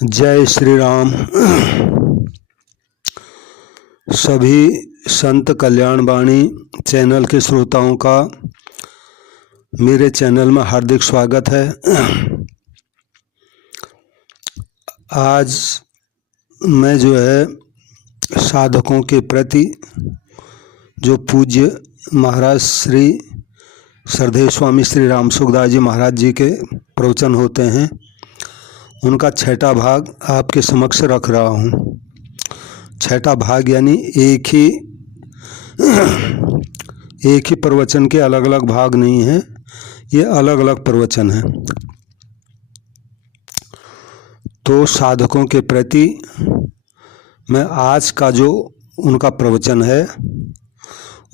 जय श्री राम। सभी संत कल्याण वाणी चैनल के श्रोताओं का मेरे चैनल में हार्दिक स्वागत है। आज मैं साधकों के प्रति जो पूज्य महाराज श्री श्रद्धेय स्वामी श्री राम सुखदास जी महाराज जी के प्रवचन होते हैं, उनका छठा भाग आपके समक्ष रख रहा हूँ। छठा भाग यानी एक ही प्रवचन के अलग अलग भाग नहीं हैं, ये अलग अलग प्रवचन हैं। तो साधकों के प्रति मैं आज का जो उनका प्रवचन है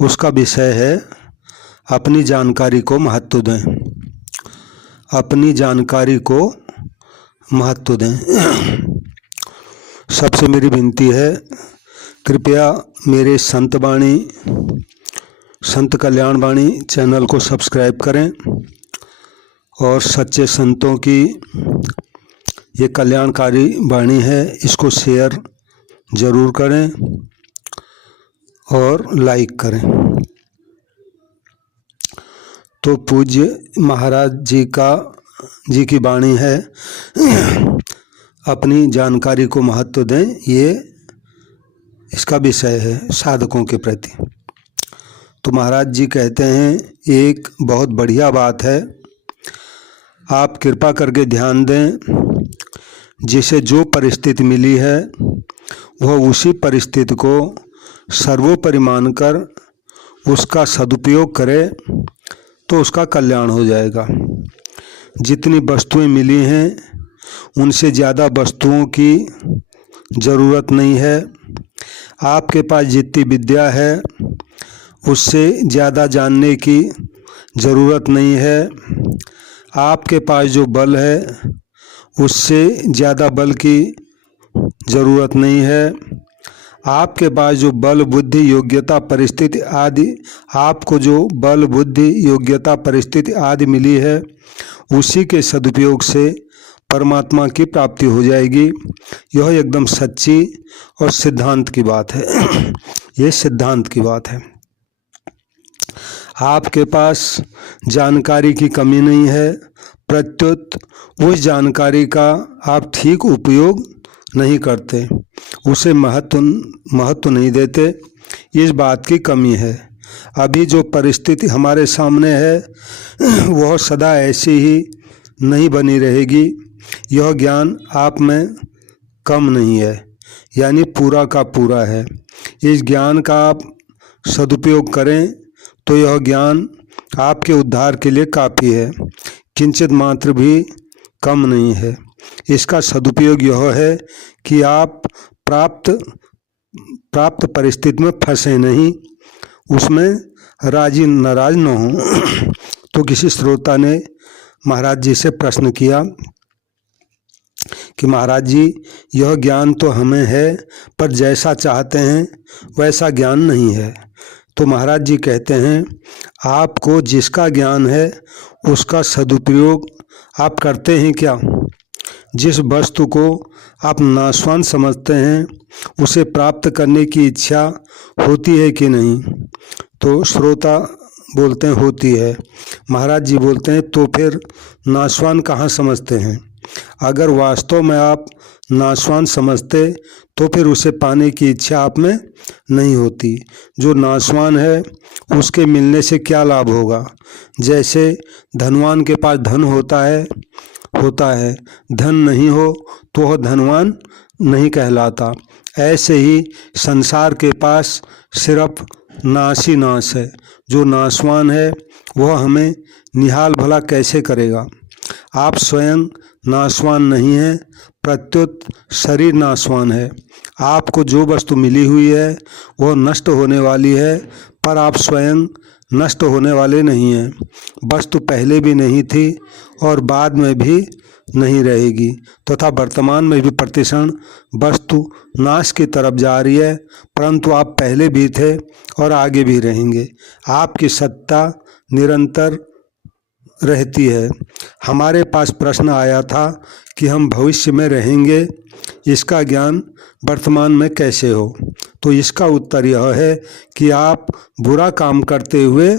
उसका विषय है अपनी जानकारी को महत्व दें। अपनी जानकारी को महत्व दें। सबसे मेरी विनती है, कृपया मेरे संत कल्याण वाणी चैनल को सब्सक्राइब करें और सच्चे संतों की ये कल्याणकारी वाणी है, इसको शेयर ज़रूर करें और लाइक करें। तो पूज्य महाराज जी की वाणी है, अपनी जानकारी को महत्व दें, ये इसका विषय है साधकों के प्रति। तो महाराज जी कहते हैं, एक बहुत बढ़िया बात है, आप कृपा करके ध्यान दें, जिसे जो परिस्थिति मिली है वह उसी परिस्थिति को सर्वोपरि मानकर उसका सदुपयोग करे तो उसका कल्याण हो जाएगा। जितनी वस्तुएं मिली हैं उनसे ज़्यादा वस्तुओं की ज़रूरत नहीं है। आपके पास जितनी विद्या है उससे ज़्यादा जानने की ज़रूरत नहीं है। आपके पास जो बल है उससे ज़्यादा बल की ज़रूरत नहीं है। आपके पास जो बल बुद्धि योग्यता परिस्थिति आदि आपको जो बल बुद्धि योग्यता परिस्थिति आदि मिली है उसी के सदुपयोग से परमात्मा की प्राप्ति हो जाएगी। यह एकदम सच्ची और सिद्धांत की बात है। ये सिद्धांत की बात है। आपके पास जानकारी की कमी नहीं है, प्रत्युत उस जानकारी का आप ठीक उपयोग नहीं करते, उसे महत्व नहीं देते, इस बात की कमी है। अभी जो परिस्थिति हमारे सामने है वह सदा ऐसी ही नहीं बनी रहेगी। यह ज्ञान आप में कम नहीं है, यानी पूरा का पूरा है। इस ज्ञान का आप सदुपयोग करें तो यह ज्ञान आपके उद्धार के लिए काफ़ी है, किंचित मात्र भी कम नहीं है। इसका सदुपयोग यह है कि आप प्राप्त परिस्थिति में फंसे नहीं, उसमें राजी नाराज न हो। तो किसी श्रोता ने महाराज जी से प्रश्न किया कि महाराज जी, यह ज्ञान तो हमें है पर जैसा चाहते हैं वैसा ज्ञान नहीं है। तो महाराज जी कहते हैं, आपको जिसका ज्ञान है उसका सदुपयोग आप करते हैं क्या? जिस वस्तु को आप नाशवान समझते हैं उसे प्राप्त करने की इच्छा होती है कि नहीं? तो श्रोता बोलते हैं होती है। महाराज जी बोलते हैं, तो फिर नाशवान कहाँ समझते हैं? अगर वास्तव में आप नाशवान समझते तो फिर उसे पाने की इच्छा आप में नहीं होती। जो नाशवान है उसके मिलने से क्या लाभ होगा? जैसे धनवान के पास धन होता है, धन नहीं हो तो वह धनवान नहीं कहलाता। ऐसे ही संसार के पास सिर्फ नाश ही नाश है। जो नाशवान है वह हमें निहाल भला कैसे करेगा? आप स्वयं नाशवान नहीं हैं, प्रत्युत शरीर नाशवान है। आपको जो वस्तु मिली हुई है वह नष्ट होने वाली है, पर आप स्वयं नष्ट होने वाले नहीं हैं। वस्तु पहले भी नहीं थी और बाद में भी नहीं रहेगी, तथा वर्तमान में भी प्रतिक्षण वस्तु नाश की तरफ जा रही है, परंतु आप पहले भी थे और आगे भी रहेंगे। आपकी सत्ता निरंतर रहती है। हमारे पास प्रश्न आया था कि हम भविष्य में रहेंगे, इसका ज्ञान वर्तमान में कैसे हो? तो इसका उत्तर यह है कि आप बुरा काम करते हुए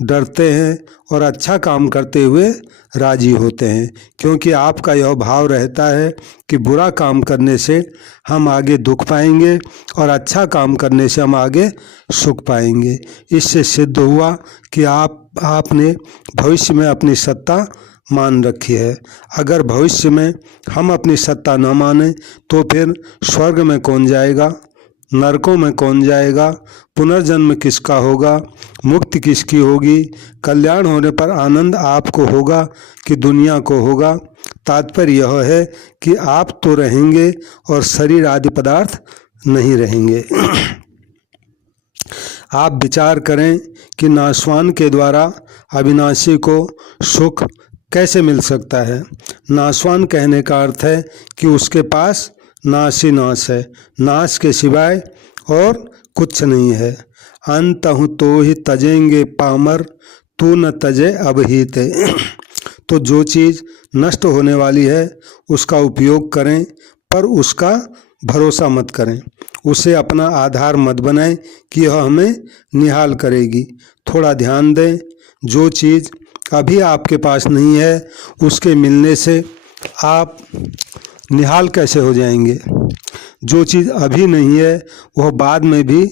डरते हैं और अच्छा काम करते हुए राजी होते हैं, क्योंकि आपका यह भाव रहता है कि बुरा काम करने से हम आगे दुख पाएंगे और अच्छा काम करने से हम आगे सुख पाएंगे। इससे सिद्ध हुआ कि आपने भविष्य में अपनी सत्ता मान रखी है। अगर भविष्य में हम अपनी सत्ता न माने तो फिर स्वर्ग में कौन जाएगा, नरकों में कौन जाएगा, पुनर्जन्म किसका होगा, मुक्ति किसकी होगी, कल्याण होने पर आनंद आपको होगा कि दुनिया को होगा? तात्पर्य यह है कि आप तो रहेंगे और शरीर आदि पदार्थ नहीं रहेंगे। आप विचार करें कि नाशवान के द्वारा अविनाशी को सुख कैसे मिल सकता है। नाशवान कहने का अर्थ है कि उसके पास नाश ही नाश है, नाश के सिवाय और कुछ नहीं है। अंतहु तो ही तजेंगे पामर, तू न तजे अबहिते। तो जो चीज़ नष्ट होने वाली है उसका उपयोग करें, पर उसका भरोसा मत करें, उसे अपना आधार मत बनाएं कि यह हमें निहाल करेगी। थोड़ा ध्यान दें, जो चीज़ अभी आपके पास नहीं है उसके मिलने से आप निहाल कैसे हो जाएंगे? जो चीज़ अभी नहीं है वह बाद में भी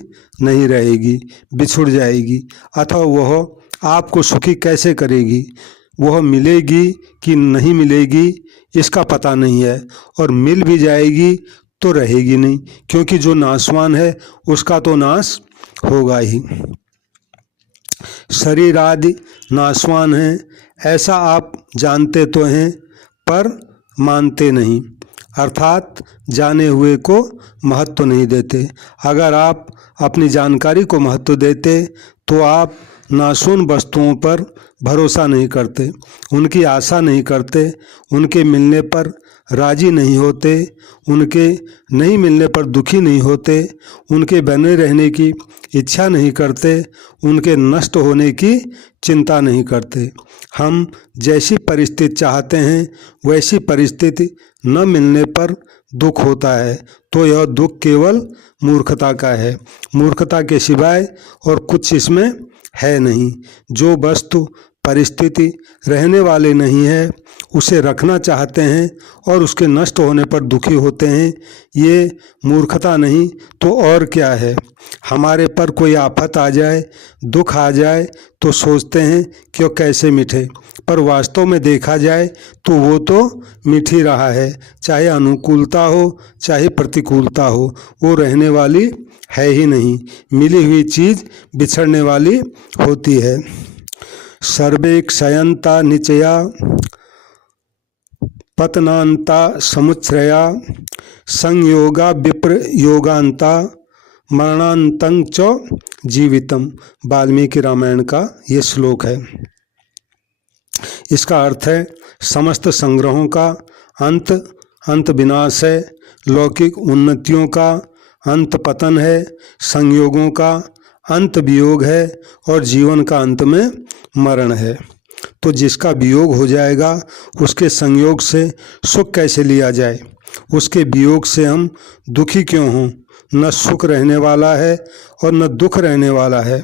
नहीं रहेगी, बिछुड़ जाएगी, अथवा वह आपको सुखी कैसे करेगी? वह मिलेगी कि नहीं मिलेगी इसका पता नहीं है, और मिल भी जाएगी तो रहेगी नहीं, क्योंकि जो नाशवान है उसका तो नाश होगा ही। शरीर आदि नाशवान हैं, ऐसा आप जानते तो हैं पर मानते नहीं, अर्थात जाने हुए को महत्व नहीं देते। अगर आप अपनी जानकारी को महत्व देते तो आप नाशून वस्तुओं पर भरोसा नहीं करते, उनकी आशा नहीं करते, उनके मिलने पर राजी नहीं होते, उनके नहीं मिलने पर दुखी नहीं होते, उनके बने रहने की इच्छा नहीं करते, उनके नष्ट होने की चिंता नहीं करते। हम जैसी परिस्थिति चाहते हैं वैसी परिस्थिति न मिलने पर दुख होता है, तो यह दुख केवल मूर्खता का है। मूर्खता के सिवाय और कुछ इसमें है नहीं। जो वस्तु परिस्थिति रहने वाले नहीं है उसे रखना चाहते हैं और उसके नष्ट होने पर दुखी होते हैं, ये मूर्खता नहीं तो और क्या है। हमारे पर कोई आफत आ जाए, दुख आ जाए तो सोचते हैं कि वो कैसे मिटे, पर वास्तव में देखा जाए तो वो तो मिट ही रहा है, चाहे अनुकूलता हो चाहे प्रतिकूलता हो, वो रहने वाली है ही नहीं। मिली हुई चीज़ बिछड़ने वाली होती है। सर्वे क्षयंता निचया पतनांता समुच्छ्रया संयोगा विप्र योगांता मरणांतं च जीवितम। वाल्मीकि रामायण का ये श्लोक है। इसका अर्थ है समस्त संग्रहों का अंत विनाश है, लौकिक उन्नतियों का अंत पतन है, संयोगों का अंत वियोग है और जीवन का अंत में मरण है। तो जिसका वियोग हो जाएगा उसके संयोग से सुख कैसे लिया जाए? उसके वियोग से हम दुखी क्यों हों? न सुख रहने वाला है और न दुख रहने वाला है,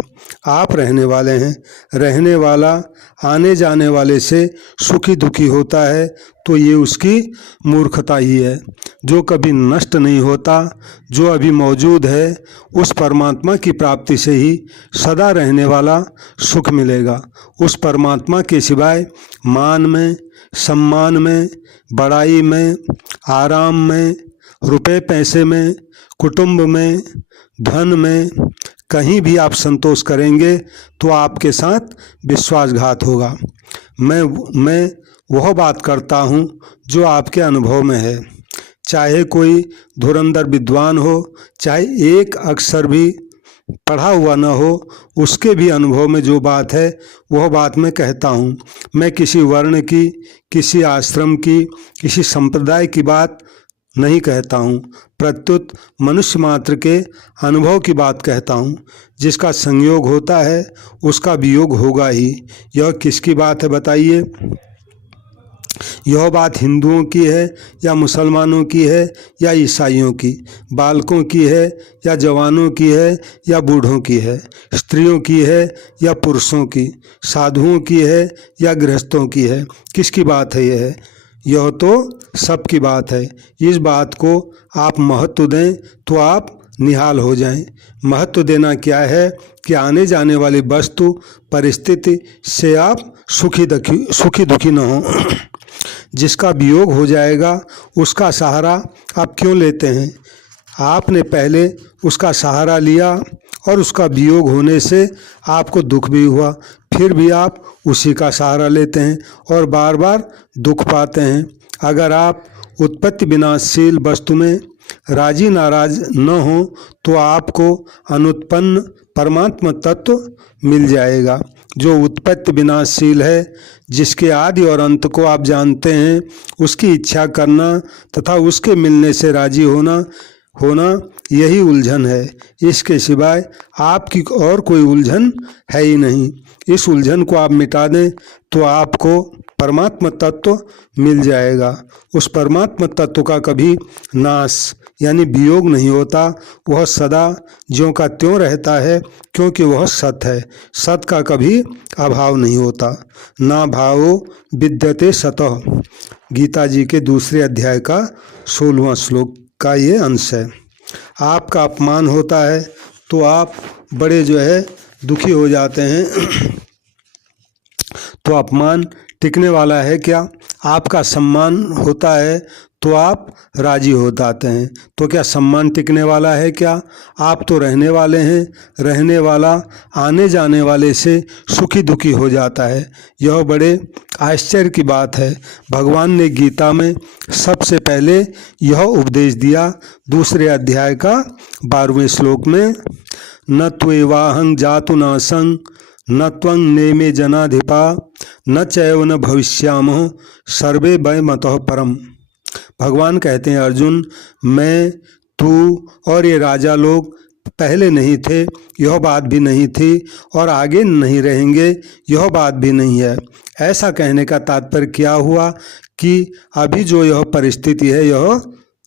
आप रहने वाले हैं। रहने वाला आने जाने वाले से सुखी दुखी होता है तो ये उसकी मूर्खता ही है। जो कभी नष्ट नहीं होता, जो अभी मौजूद है, उस परमात्मा की प्राप्ति से ही सदा रहने वाला सुख मिलेगा। उस परमात्मा के सिवाय मान में, सम्मान में, बड़ाई में, आराम में, रुपए पैसे में, कुटुंब में, धन में कहीं भी आप संतोष करेंगे तो आपके साथ विश्वासघात होगा। मैं वह बात करता हूँ जो आपके अनुभव में है। चाहे कोई धुरंधर विद्वान हो, चाहे एक अक्षर भी पढ़ा हुआ न हो, उसके भी अनुभव में जो बात है वह बात मैं कहता हूँ। मैं किसी वर्ण की, किसी आश्रम की, किसी संप्रदाय की बात नहीं कहता हूँ, प्रत्युत मनुष्य मात्र के अनुभव की बात कहता हूँ। जिसका संयोग होता है उसका वियोग होगा ही। यह किसकी बात है बताइए? यह बात हिंदुओं की है या मुसलमानों की है या ईसाइयों की, बालकों की है या जवानों की है या बूढ़ों की है, स्त्रियों की है या पुरुषों की, साधुओं की है या गृहस्थों की है? किसकी बात है यह तो सबकी बात है। इस बात को आप महत्व दें तो आप निहाल हो जाएं। महत्व देना क्या है कि आने जाने वाली वस्तु परिस्थिति से आप सुखी दुखी न हो। जिसका वियोग हो जाएगा उसका सहारा आप क्यों लेते हैं? आपने पहले उसका सहारा लिया और उसका वियोग होने से आपको दुख भी हुआ, फिर भी आप उसी का सहारा लेते हैं और बार बार दुख पाते हैं। अगर आप उत्पत्ति विनाशशील वस्तु में राजी नाराज न हो तो आपको अनुत्पन्न परमात्मा तत्व मिल जाएगा, जो उत्पत्ति विनाशशील है, जिसके आदि और अंत को आप जानते हैं। उसकी इच्छा करना तथा उसके मिलने से राजी होना यही उलझन है। इसके सिवाय आपकी और कोई उलझन है ही नहीं। इस उलझन को आप मिटा दें तो आपको परमात्मा तत्व मिल जाएगा। उस परमात्मा तत्व का कभी नाश यानी वियोग नहीं होता, वह सदा ज्यों का त्यों रहता है, क्योंकि वह सत है। सत का कभी अभाव नहीं होता। ना भावो विद्यते सतः, गीता जी के दूसरे अध्याय का 16वां श्लोक का ये अंश है। आपका अपमान होता है तो आप बड़े दुखी हो जाते हैं। तो अपमान टिकने वाला है क्या? आपका सम्मान होता है तो आप राजी हो जाते हैं। तो क्या सम्मान टिकने वाला है क्या? आप तो रहने वाले हैं। रहने वाला आने जाने वाले से सुखी दुखी हो जाता है। यह बड़े आश्चर्य की बात है। भगवान ने गीता में सबसे पहले यह उपदेश दिया दूसरे अध्याय का 12वें श्लोक में, न त्वेवाहं जातु नासं न त्वं नेमे जनाधिपा न चैव न भविष्यामः सर्वे वयमतः परम। भगवान कहते हैं, अर्जुन, मैं, तू और ये राजा लोग पहले नहीं थे, यह बात भी नहीं थी, और आगे नहीं रहेंगे, यह बात भी नहीं है। ऐसा कहने का तात्पर्य क्या हुआ कि अभी जो यह परिस्थिति है यह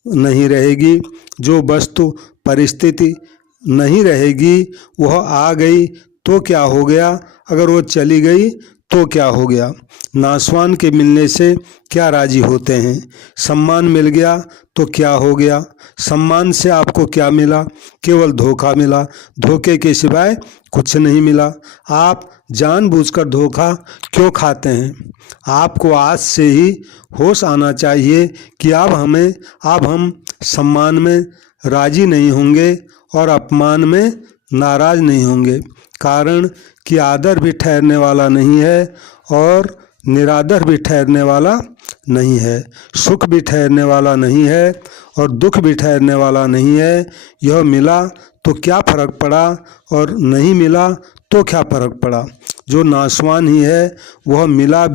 नहीं रहेगी। जो वस्तु परिस्थिति नहीं रहेगी वह आ गई तो क्या हो गया? अगर वो चली गई तो क्या हो गया? नासवान के मिलने से क्या राजी होते हैं? सम्मान मिल गया तो क्या हो गया? सम्मान से आपको क्या मिला? केवल धोखा मिला। धोखे के सिवाय कुछ नहीं मिला। आप जानबूझकर धोखा क्यों खाते हैं? आपको आज से ही होश आना चाहिए कि अब हम सम्मान में राजी नहीं होंगे और अपमान में नाराज नहीं होंगे। कारण कि आदर भी ठहरने वाला नहीं है और निरादर भी ठहरने वाला नहीं है। सुख भी ठहरने वाला नहीं है और दुख भी ठहरने वाला नहीं है। यह मिला तो क्या फर्क पड़ा और नहीं मिला तो क्या फर्क पड़ा? जो नासवान ही है वह मिला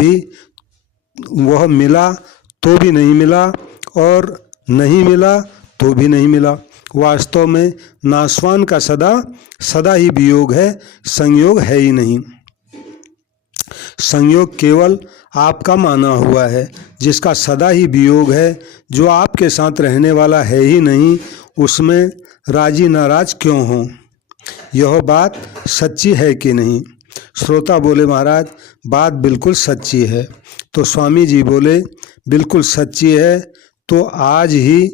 तो भी नहीं मिला और नहीं मिला तो भी नहीं मिला। वास्तव में नासवान का सदा ही वियोग है, संयोग है ही नहीं। संयोग केवल आपका माना हुआ है। जिसका सदा ही वियोग है, जो आपके साथ रहने वाला है ही नहीं, उसमें राजी नाराज क्यों हो? यह बात सच्ची है कि नहीं? श्रोता बोले, महाराज बात बिल्कुल सच्ची है। तो स्वामी जी बोले, बिल्कुल सच्ची है तो आज ही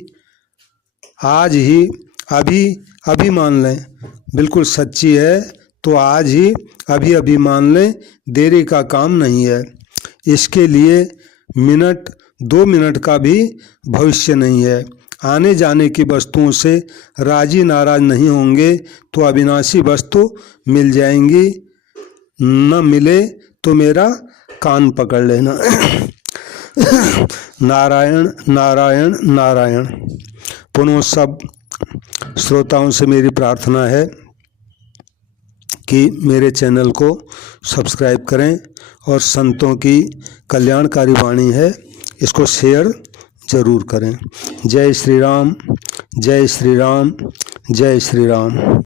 अभी मान लें। बिल्कुल सच्ची है तो आज ही अभी मान लें, देरी का काम नहीं है। इसके लिए मिनट 2 मिनट का भी भविष्य नहीं है। आने जाने की वस्तुओं से राजी नाराज नहीं होंगे तो अविनाशी वस्तु मिल जाएंगी। न मिले तो मेरा कान पकड़ लेना। नारायण नारायण नारायण। पुनः सब श्रोताओं से मेरी प्रार्थना है कि मेरे चैनल को सब्सक्राइब करें और संतों की कल्याणकारी वाणी है, इसको शेयर जरूर करें। जय श्री राम, जय श्री राम, जय श्री राम।